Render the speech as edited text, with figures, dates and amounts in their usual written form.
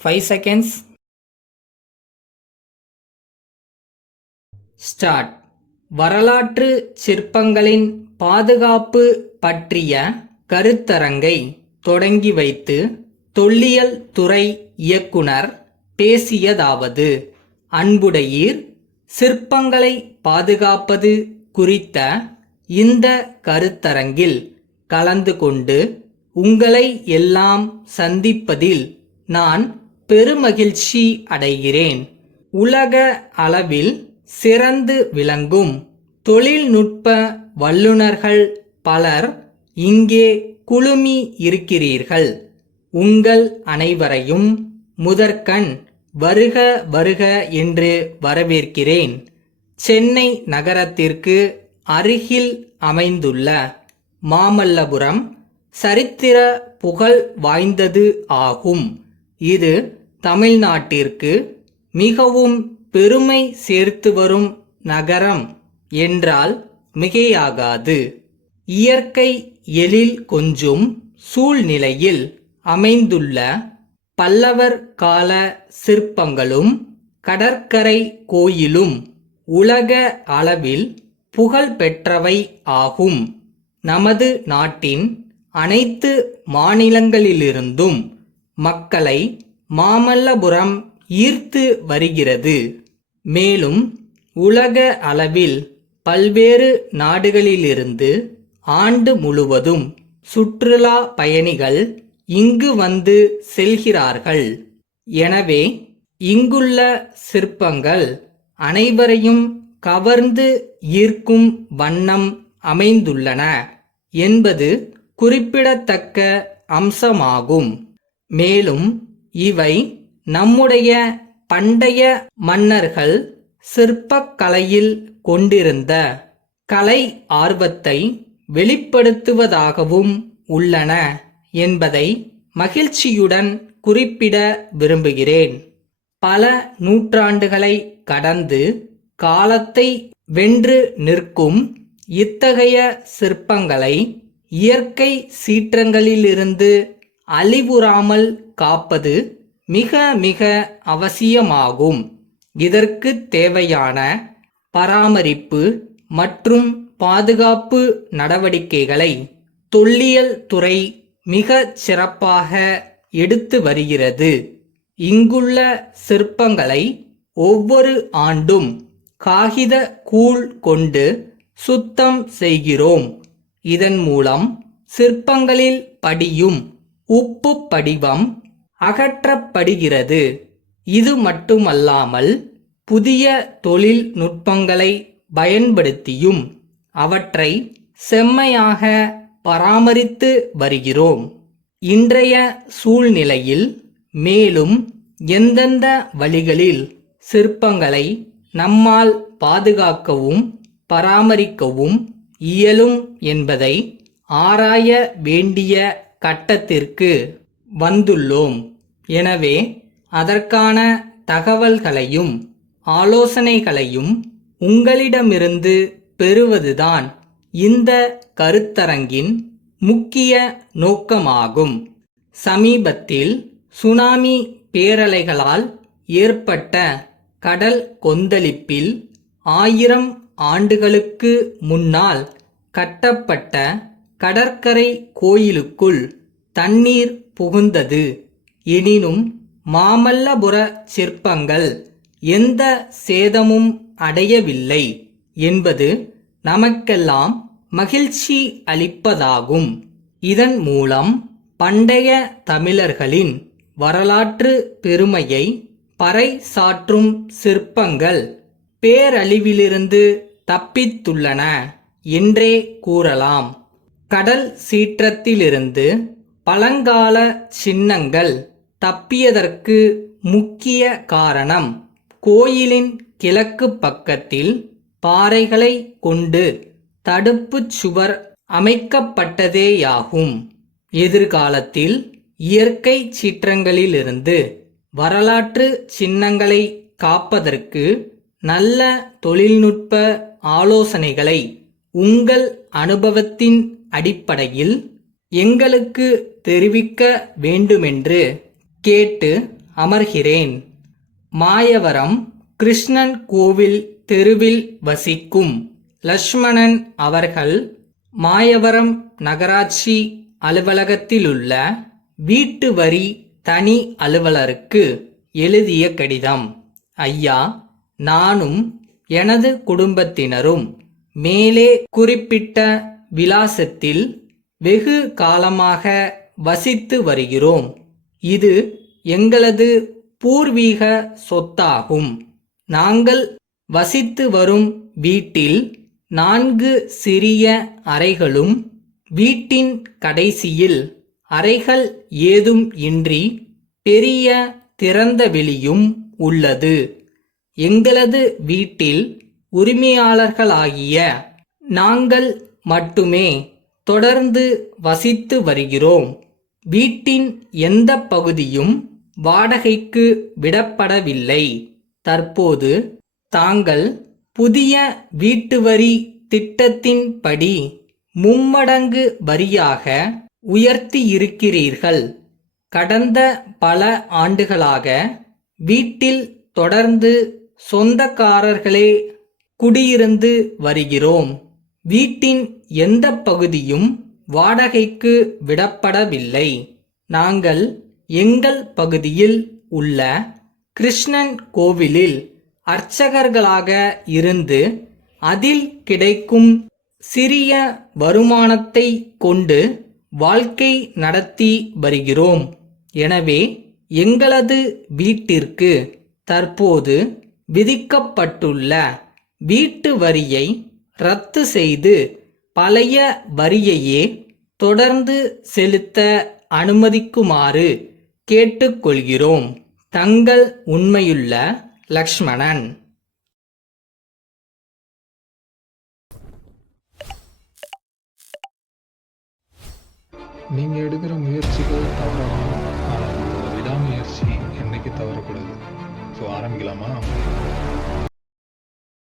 5 seconds. Start. வரலாற்று சிற்பங்களின் பாதுகாப்பு பற்றிய கருத்தரங்கை தொடங்கி வைத்து தொல்லியல் துறை இயக்குனர் பேசியதாவது: அன்புடையீர், சிற்பங்களை பாதுகாப்பது குறித்த இந்த கருத்தரங்கில் கலந்து கொண்டு உங்களை எல்லாம் சந்திப்பதில் நான் பெருமகிழ்ச்சி அடைகிறேன். உலக அளவில் சிறந்து விளங்கும் தொழில்நுட்ப வல்லுநர்கள் பலர் இங்கே குழுமி இருக்கிறீர்கள். உங்கள் அனைவரையும் முதற்கண் வருக வருக என்று வரவேற்கிறேன். சென்னை நகரத்திற்கு அருகில் அமைந்துள்ள மாமல்லபுரம் சரித்திர புகழ் வாய்ந்தது ஆகும். இது தமிழ்நாட்டிற்கு மிகவும் பெருமை சேர்த்து வரும் நகரம் என்றால் மிகையாகாது. இயற்கை எழில் கொஞ்சும் சூழ்நிலையில் அமைந்துள்ள பல்லவர் கால சிற்பங்களும் கடற்கரை கோயிலும் உலக அளவில் புகழ் பெற்றவை ஆகும். நமது நாட்டின் அனைத்து மாநிலங்களிலிருந்தும் மக்களை மாமல்லபுரம் ஈர்த்து வருகிறது. மேலும் உலக அளவில் பல்வேறு நாடுகளிலிருந்து ஆண்டு முழுவதும் சுற்றுலா பயணிகள் இங்கு வந்து செல்கிறார்கள். எனவே இங்குள்ள சிற்பங்கள் அனைவரையும் கவர்ந்து ஈர்க்கும் வண்ணம் அமைந்துள்ளன என்பது குறிப்பிடத்தக்க அம்சமாகும். மேலும் இவை நம்முடைய பண்டைய மன்னர்கள் சிற்பக்கலையில் கொண்டிருந்த கலை ஆர்வத்தை வெளிப்படுத்துவதாகவும் உள்ளன என்பதை மகிழ்ச்சியுடன் குறிப்பிட விரும்புகிறேன். பல நூற்றாண்டுகளை கடந்து காலத்தை வென்று நிற்கும் இத்தகைய சிற்பங்களை இயற்கை சீற்றங்களிலிருந்து அழிவுறாமல் காப்பது மிக மிக அவசியமாகும். இதற்கு தேவையான பராமரிப்பு மற்றும் பாதுகாப்பு நடவடிக்கைகளை தொல்லியல் துறை மிக சிறப்பாக எடுத்து வருகிறது. இங்குள்ள சிற்பங்களை ஒவ்வொரு ஆண்டும் காகித கூழ் கொண்டு சுத்தம் செய்கிறோம். இதன் மூலம் சிற்பங்களில் படியும் உப்பு படிவம் அகற்றப்படுகிறது. இது மட்டுமல்லாமல் புதிய தொழில்நுட்பங்களை பயன்படுத்தியும் அவற்றை செம்மையாக பராமரித்து வருகிறோம். இன்றைய சூழ்நிலையில் மேலும் எந்தெந்த வழிகளில் சிற்பங்களை நம்மால் பாதுகாக்கவும் பராமரிக்கவும் இயலும் என்பதை ஆராய வேண்டிய கட்டத்திற்கு வந்துள்ளோம். எனவே அதற்கான தகவல்களையும் ஆலோசனைகளையும் உங்களிடமிருந்து பெறுவதுதான் இந்த கருத்தரங்கின் முக்கிய நோக்கமாகும். சமீபத்தில் சுனாமி பேரலைகளால் ஏற்பட்ட கடல் கொந்தளிப்பில் 1000 ஆண்டுகளுக்கு முன்னால் கட்டப்பட்ட கடற்கரை கோயிலுக்குள் தண்ணீர் புகுந்தது. எனினும் மாமல்லபுர சிற்பங்கள் எந்த சேதமும் அடையவில்லை என்பது நமக்கெல்லாம் மகிழ்ச்சி அளிப்பதாகும். இதன் மூலம் பண்டைய தமிழர்களின் வரலாற்று பெருமையை பறைசாற்றும் சிற்பங்கள் பேரழிவிலிருந்து தப்பித்துள்ளன என்றே கூறலாம். கடல் சீற்றத்திலிருந்து பழங்கால சின்னங்கள் தப்பியதற்கு முக்கிய காரணம் கோயிலின் கிழக்கு பக்கத்தில் பாறைகளை கொண்டு தடுப்புச் சுவர் அமைக்கப்பட்டதேயாகும். எதிர்காலத்தில் இயற்கை சீற்றங்களிலிருந்து வரலாற்று சின்னங்களை காப்பதற்கு நல்ல தொழில்நுட்ப ஆலோசனைகளை உங்கள் அனுபவத்தின் அடிப்படையில் எங்களுக்கு தெரிவிக்க வேண்டுமென்று கேட்டு அமர்கிறேன். மாயவரம் கிருஷ்ணன் கோவில் தெருவில் வசிக்கும் லட்சுமணன் அவர்கள் மாயவரம் நகராட்சி அலுவலகத்திலுள்ள வீட்டு வரி தனி அலுவலருக்கு எழுதிய கடிதம். ஐயா, நானும் எனது குடும்பத்தினரும் மேலே குறிப்பிட்ட விலாசத்தில் வெகு காலமாக வசித்து வருகிறோம். இது எங்களது பூர்வீக சொத்தாகும். நாங்கள் வசித்து வரும் வீட்டில் 4 சிறிய அறைகளும் வீட்டின் கடைசியில் அறைகள் ஏதும் இன்றி பெரிய திறந்த வெளியும் உள்ளது. எங்களது வீட்டில் உரிமையாளர்களாகிய நாங்கள் மட்டுமே தொடர்ந்து வசித்து வருகிறோம். வீட்டின் எந்த பகுதியும் வாடகைக்கு விடப்படவில்லை. தற்போது தாங்கள் புதிய வீட்டு வரி திட்டத்தின்படி 3 மடங்கு வரியாக உயர்த்தியிருக்கிறீர்கள். கடந்த பல ஆண்டுகளாக வீட்டில் தொடர்ந்து சொந்தக்காரர்களே குடியிருந்து வருகிறோம். வீட்டின் எந்த பகுதியும் வாடகைக்கு விடப்படவில்லை. நாங்கள் எங்கள் பகுதியில் உள்ள கிருஷ்ணன் கோவிலில் அர்ச்சகர்களாக இருந்து அதில் கிடைக்கும் சிறிய வருமானத்தை கொண்டு வாழ்க்கை நடத்தி வருகிறோம். எனவே எங்களது வீட்டிற்கு தற்போது விதிக்கப்பட்டுள்ள வீட்டு வரியை ரத்து செய்து பழைய வரியையே தொடர்ந்து செலுத்த அனுமதிக்குமாறு கேட்டுக்கொள்கிறோம். தங்கள் உண்மையுள்ள லக்ஷ்மணன். நீங்கள் எடுக்கிற முயற்சிகள் தவறாகும், ஆனால் உங்களோட விடாமுயற்சி என்னைக்கு தவறக்கூடாது. ஸோ ஆரம்பிக்கலாமா?